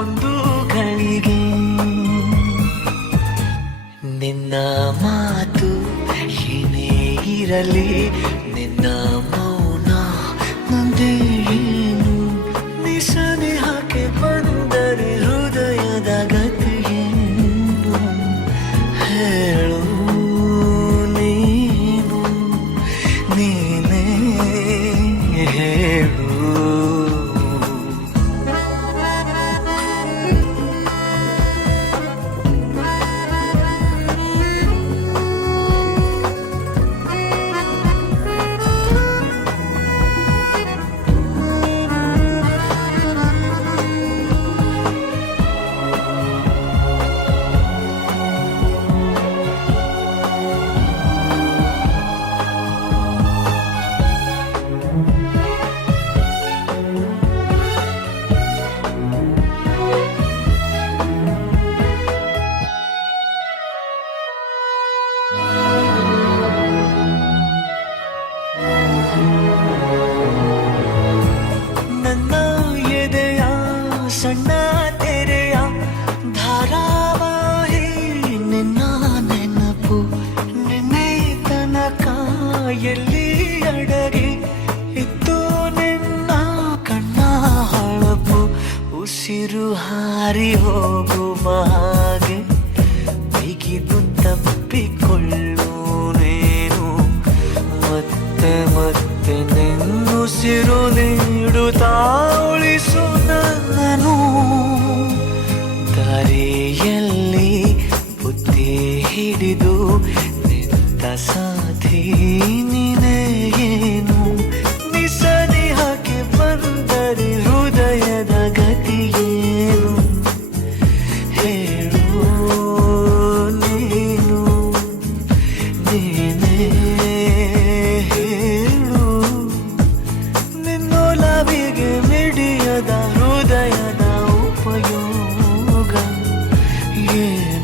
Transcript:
ಒಂದು ಗಳಿಗೆ ನಿನ್ನ ಮಾತು ಏನೇ ಇರಲಿ ನಿನ್ನ ಮೌನ ನಂದೇನು ನಿಸನೆ ಹಾಕಿ ಬಂದರೆ ಹೃದಯದ ಗತಿಯೇನು ಹೇಳು ನೀನು ನೀನೇ ಹೇಳು ನನ್ನ ಎದೆಯ ಸಣ್ಣ ತೆರೆಯ ಧಾರಾವಾಹಿ ನಿನ್ನ ನೆನಪು ನಿನ್ನೆ ತನಕ ಎಲ್ಲಿ ಅಡಗಿ ಇತ್ತು ನಿನ್ನ ಕಣ್ಣ ಹೊಳಪು ಉಸಿರು ಹಾರಿ ಹೋಗುವ ಹಾಗೆ ಬಿಗಿದು ತಪ್ಪಿಕೊಳ್ಳು ನೀನು ಮತ್ತೆ ಮತ್ತೆ ನಿನ್ನುಸಿರು ನೀಡುತ್ತಾ ಉಳಿಸು ನನ್ನನು ದಾರಿಯಲ್ಲಿ ಬುದ್ಧಿ ಹಿಡಿದು ನಿಂತ ಸಾಧಿ ನೀನೇ ಏನು ನಿಸನಿ ಹಾಕಿ ಬಂದರೆ ಹೃದಯದ ಗತಿಯೇನು ಹೇಳು ನೀನು ನೀನೇ ಹೇಳು ನಿನ್ನೊಲವಿಗೆ ಮಿಡಿಯದ ಹೃದಯದ ಉಪಯೋಗ ಏನು